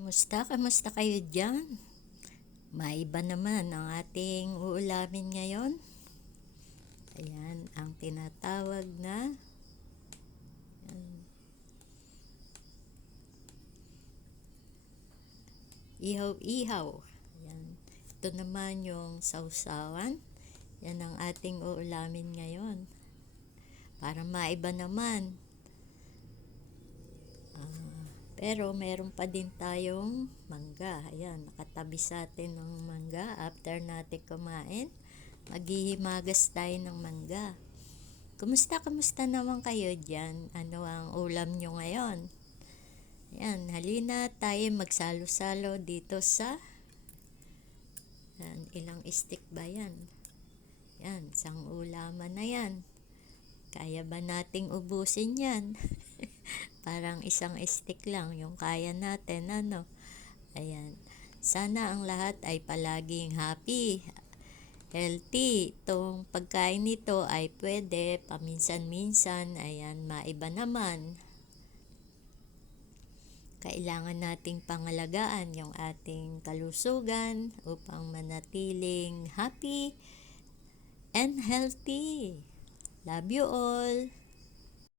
Kumusta? Kamusta kayo dyan? Maiba naman ang ating uulamin ngayon. Ayan, ang tinatawag na ayan, ihaw-ihaw. Ayan. Ito naman yung sausawan. Yan ang ating uulamin ngayon. Para maiba naman. Pero meron pa din tayong mangga. Ayan, nakatabi sa atin ng mangga. After natin kumain, maghihimagas tayo ng mangga. Kumusta, kumusta naman kayo dyan? Ano ang ulam nyo ngayon? Ayan, halina tayo magsalo-salo dito sa yan, ilang stick ba yan? Yan, isang ulaman na yan. Kaya ba nating ubusin yan? Parang isang stick lang yung kaya natin, ano? Ayan. Sana ang lahat ay palaging happy, healthy. Itong pagkain nito ay pwede paminsan-minsan, ayan, maiba naman. Kailangan nating pangalagaan yung ating kalusugan upang manatiling happy and healthy. Love you all!